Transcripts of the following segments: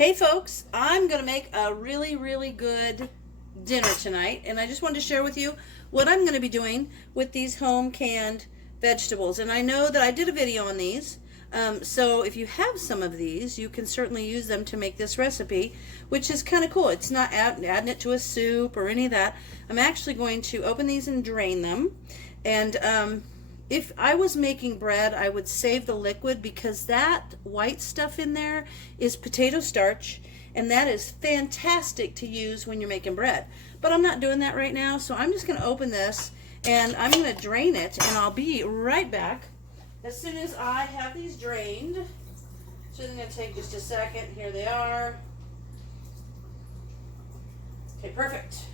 Hey folks, I'm going to make a really good dinner tonight, and I just wanted to share with you what I'm going to be doing with these home canned vegetables. And I know that I did a video on these, so if you have some of these, you can certainly use them to make this recipe, which is kind of cool. It's not adding it to a soup or any of that. I'm actually going to open these and drain them, and if I was making bread, I would save the liquid because that white stuff in there is potato starch, and that is fantastic to use when you're making bread. But I'm not doing that right now, so I'm just going to open this and I'm going to drain it, and I'll be right back as soon as I have these drained. So it's going to take just a second. Here they are. Okay, perfect.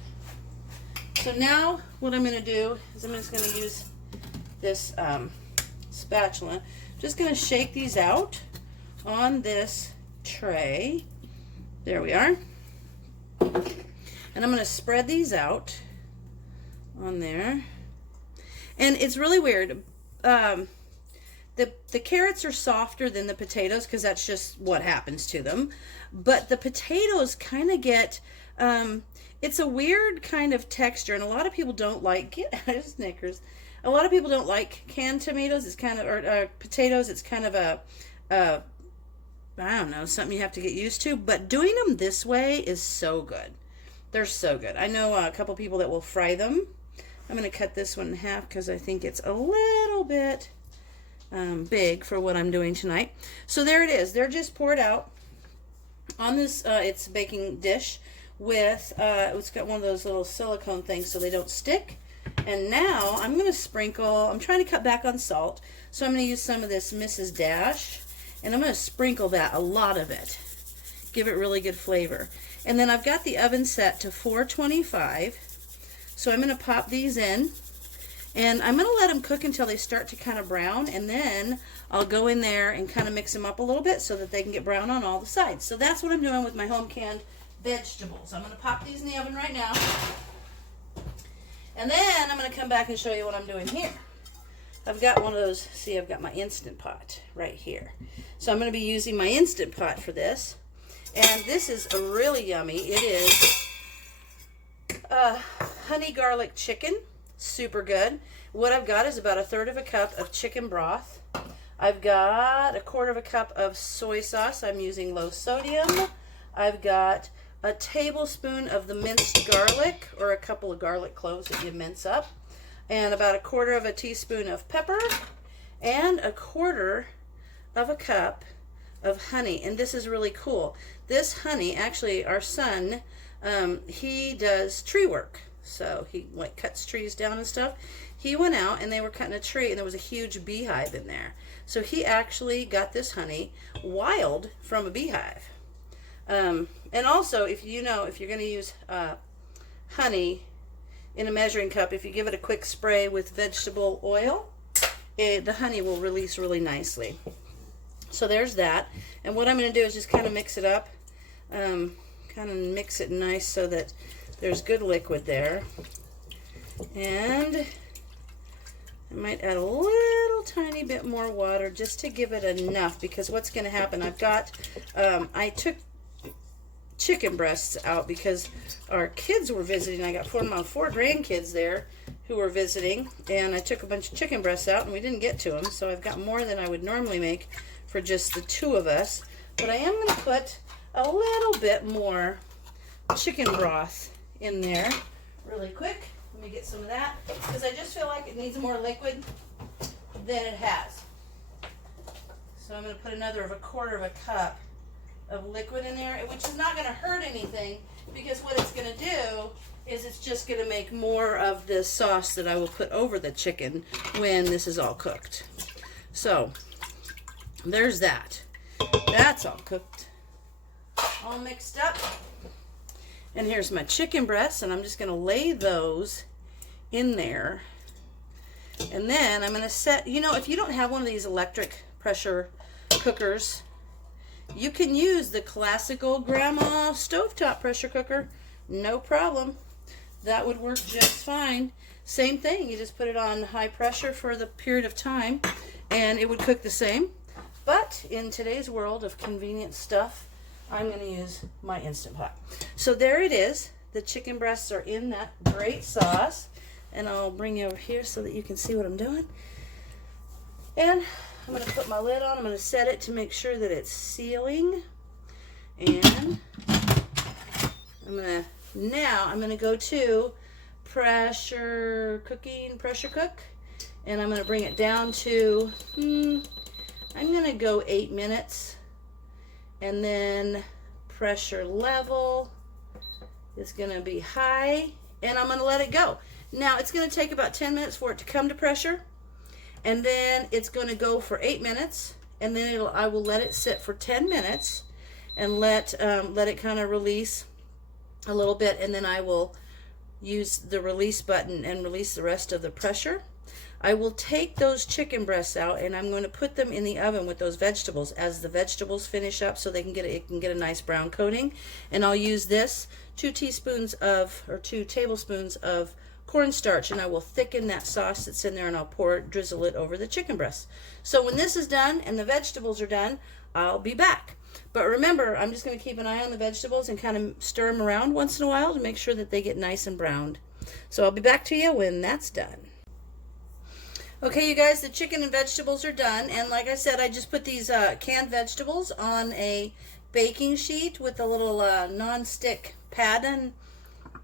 So now what I'm going to do is I'm just going to use this spatula. Just going to shake these out on this tray. There we are. And I'm going to spread these out on there. And it's really weird. The carrots are softer than the potatoes because that's just what happens to them. But the potatoes kind of get, it's a weird kind of texture, and a lot of people don't like it. Snickers. A lot of people don't like canned tomatoes. It's kind of, or potatoes. It's kind of a, I don't know, something you have to get used to. But doing them this way is so good. They're so good. I know a couple people that will fry them. I'm going to cut this one in half because I think it's a little bit big for what I'm doing tonight. So there it is. They're just poured out on this, it's a baking dish with, it's got one of those little silicone things so they don't stick. And now I'm going to sprinkle, I'm trying to cut back on salt, so I'm going to use some of this Mrs. Dash, and I'm going to sprinkle that, a lot of it, give it really good flavor. And then I've got the oven set to 425, so I'm going to pop these in, and I'm going to let them cook until they start to kind of brown, and then I'll go in there and kind of mix them up a little bit so that they can get brown on all the sides. So that's what I'm doing with my home canned vegetables. I'm going to pop these in the oven right now. And then I'm going to come back and show you what I'm doing here. I've got one of those, see, I've got my Instant Pot right here. So I'm going to be using my Instant Pot for this. And this is really yummy. It is honey garlic chicken. Super good. What I've got is about 1/3 cup of chicken broth. I've got 1/4 cup of soy sauce. I'm using low sodium. I've got a tablespoon of the minced garlic, or a couple of garlic cloves that you mince up, and about 1/4 teaspoon of pepper, and 1/4 cup of honey. And this is really cool. This honey, actually, our son, he does tree work, so he cuts trees down and stuff. He went out and they were cutting a tree, and there was a huge beehive in there. So he actually got this honey wild from a beehive. And also, if you're going to use honey in a measuring cup, if you give it a quick spray with vegetable oil, the honey will release really nicely. So there's that. And what I'm going to do is just kind of mix it up, kind of mix it nice so that there's good liquid there. And I might add a little tiny bit more water just to give it enough, because what's going to happen, I've got, I took chicken breasts out because our kids were visiting. I got four grandkids there who were visiting, and I took a bunch of chicken breasts out and we didn't get to them, so I've got more than I would normally make for just the two of us. But I am going to put a little bit more chicken broth in there really quick. Let me get some of that because I just feel like it needs more liquid than it has. So I'm going to put another 1/4 cup of liquid in there, which is not going to hurt anything, because what it's going to do is it's just going to make more of the sauce that I will put over the chicken when this is all cooked. So there's that. That's all cooked, all mixed up. And here's my chicken breasts, and I'm just going to lay those in there. And then I'm going to set, if you don't have one of these electric pressure cookers, you can use the classical grandma stovetop pressure cooker. No problem. That would work just fine. Same thing. You just put it on high pressure for the period of time, and it would cook the same. But in today's world of convenient stuff, I'm going to use my Instant Pot. So there it is. The chicken breasts are in that great sauce. And I'll bring you over here so that you can see what I'm doing. And I'm going to put my lid on. I'm going to set it to make sure that it's sealing. And I'm going to go to pressure cook. And I'm going to bring it down to, I'm going to go 8 minutes. And then pressure level is going to be high. And I'm going to let it go. Now, it's going to take about 10 minutes for it to come to pressure. And then it's going to go for 8 minutes. And then I will let it sit for 10 minutes. And let it kind of release a little bit. And then I will use the release button and release the rest of the pressure. I will take those chicken breasts out and I'm going to put them in the oven with those vegetables as the vegetables finish up so it can get a nice brown coating. And I'll use this 2 tablespoons of cornstarch, and I will thicken that sauce that's in there, and I'll drizzle it over the chicken breasts. So when this is done and the vegetables are done, I'll be back. But remember, I'm just going to keep an eye on the vegetables and kind of stir them around once in a while to make sure that they get nice and browned. So I'll be back to you when that's done. Okay, you guys, the chicken and vegetables are done. And like I said, I just put these canned vegetables on a baking sheet with a little non-stick pad and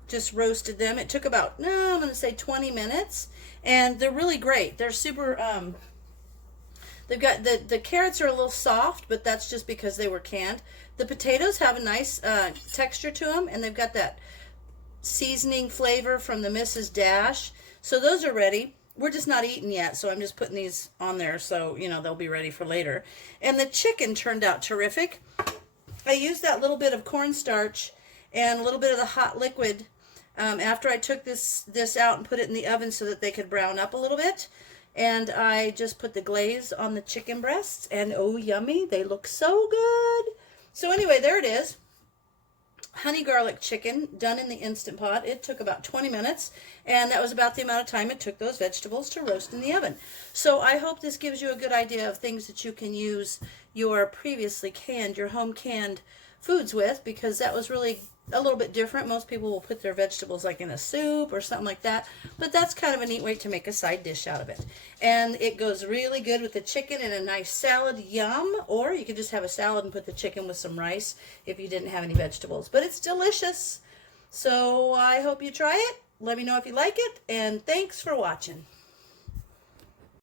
just roasted them. It took about, I'm going to say 20 minutes. And they're really great. They're super, they've got, the carrots are a little soft, but that's just because they were canned. The potatoes have a nice texture to them, and they've got that seasoning flavor from the Mrs. Dash. So those are ready. We're just not eating yet, so I'm just putting these on there so, they'll be ready for later. And the chicken turned out terrific. I used that little bit of cornstarch and a little bit of the hot liquid after I took this out and put it in the oven so that they could brown up a little bit. And I just put the glaze on the chicken breasts, and oh, yummy, they look so good. So anyway, there it is. Honey garlic chicken done in the Instant Pot. It took about 20 minutes, and that was about the amount of time it took those vegetables to roast in the oven. So I hope this gives you a good idea of things that you can use your home canned foods with, because that was really a little bit different. Most people will put their vegetables like in a soup or something like that, but that's kind of a neat way to make a side dish out of it. And it goes really good with the chicken in a nice salad, yum, or you could just have a salad and put the chicken with some rice if you didn't have any vegetables, but it's delicious. So I hope you try it. Let me know if you like it, and thanks for watching.